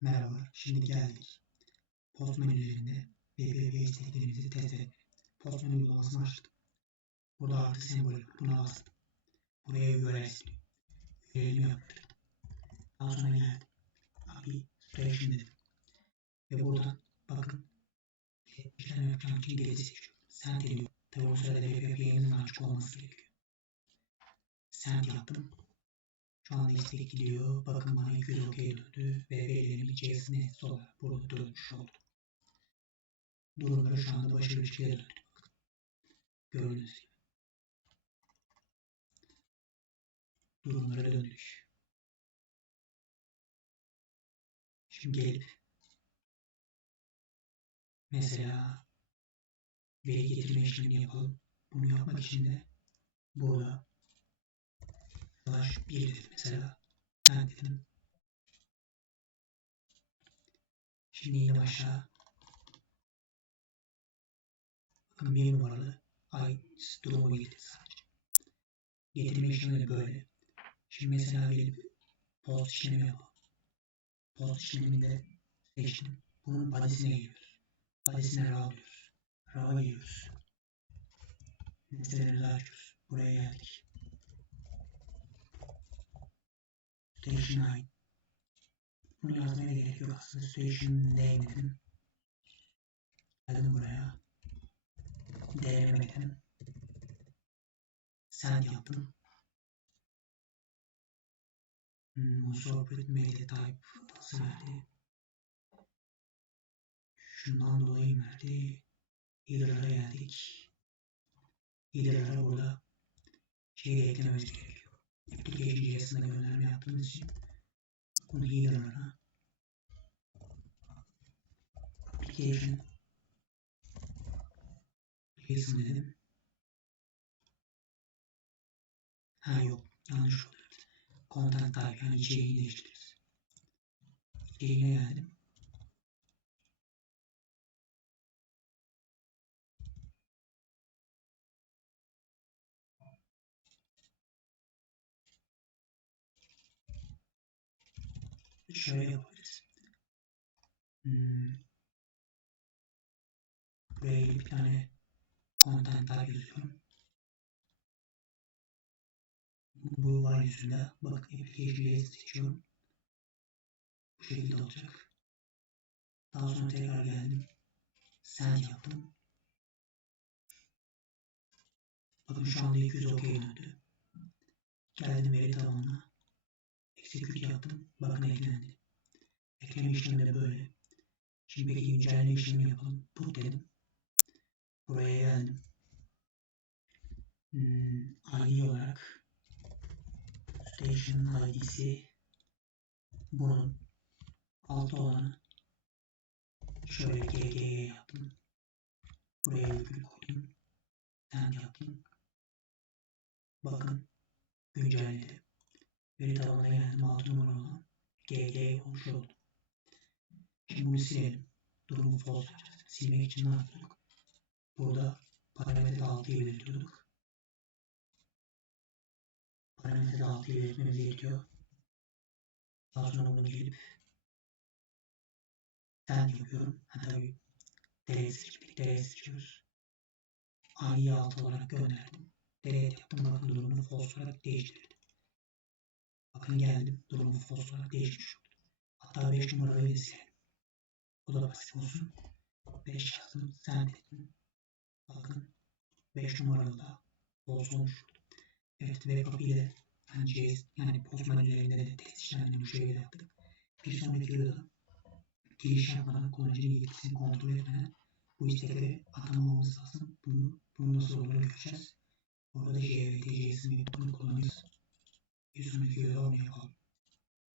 Merhaba, şimdi geldik. Postman üzerinde BBB isteklerimizi test etmeye. Postman uygulamasını açtım. Burada artı sembolü. Buna bastım. Buraya URL istiyor. URL'imi yaptırdım. Daha sonra geldim. Abi Station dedim. Ve buradan bakın işlem yapacağım için gerisi seçiyorum. Send ediyor. Tabi o sırada BBB yayınının açık olması gerekiyor. Send yaptım. Şu anda istek. Bakın bana 200 OK döndü ve verilerimi JSON olarak burada dönmüş oldu. Durumları şu anda başarılı şekilde döndü. Gördüğünüz gibi. Durumlara döndük. Şimdi gelip mesela veri getirme işlemini yapalım. Bunu yapmak için de burada slash 1 dedim mesela. Ben dedim. Şimdi yine aşağı. Bakın bir numaralı ay durumu getirdi sadece. Getirme işlemi de böyle. Şimdi mesela gelip post işlemi yapalım. Post işleminde seçtim. Bunun badisine geliyoruz. Badisine raw diyoruz. Raw'a giriyoruz. Listelerimizi açıyoruz. Buraya geldik. Station ID. Bunu yazmaya gerek yok aslında. Station name dedim. Geldim buraya. DRM dedim. Send yaptım. Hmm, Unsupported media type nasıl verdi? Şundan dolayı verdi. Header'lara geldik. Header'lara burada şeyi eklememiz gerekiyor. Application JSON'a gönderme için bunu header'lara application JSON dedim. Ha yok yanlış oldu. Content type yani içeriğini değiştiririz. İçeriğine geldim. Şöyle yapabiliriz. Hmm. Buraya bir tane content type yazıyorum. Bu var yüzünde. Bakın application seçiyorum. Bu şekilde olacak. Daha sonra tekrar geldim. Send yaptım. Bakın şu anda 200 OK döndü. Geldim veri tabanına. Execute yaptım. Bakın eklendi. Ekleme işlemi de böyle. Şimdi peki güncelleme işlemi yapalım. Put dedim. Buraya geldim. Hmm, ID olarak Station ID'si bunun altı olanı şöyle GG yaptım. Buraya virgül koydum. Send yaptım. Bakın güncelledi. Veri tabanına geldim. 6 numara olan GG olmuş oldu. Şimdi bunu silelim. Durumu false yapacağız. Silmek için ne yapıyorduk? Burada parametre 6'yı belirtiyorduk. Parametre 6'yı belirtmemiz gerekiyor. Daha sonra bunu gelip send yapıyorum. Ha tabii delete seçmek. Delete seçiyoruz. A'yı 6 olarak gönderdim. Delete yaptım. Bakın durumunu false olarak değiştirdim. Bakın geldim. Durumu olarak değişmiş oldu. Hatta 5 numarayı da silelim. Bu da basit olsun. 5 yazdım. Send ettim. Bakın 5 numaralı da false olmuş oldu. Evet API ile yani, JS, yani Postman üzerinde de test işlemlerini bu şekilde yaptık. Bir sonraki videoda giriş yapmadan kullanıcının yetkisini kontrol etmeden bu istekleri atamamamız lazım. Bunu, bunu nasıl olur göreceğiz. Orada JVT, JSON ve kullanırız.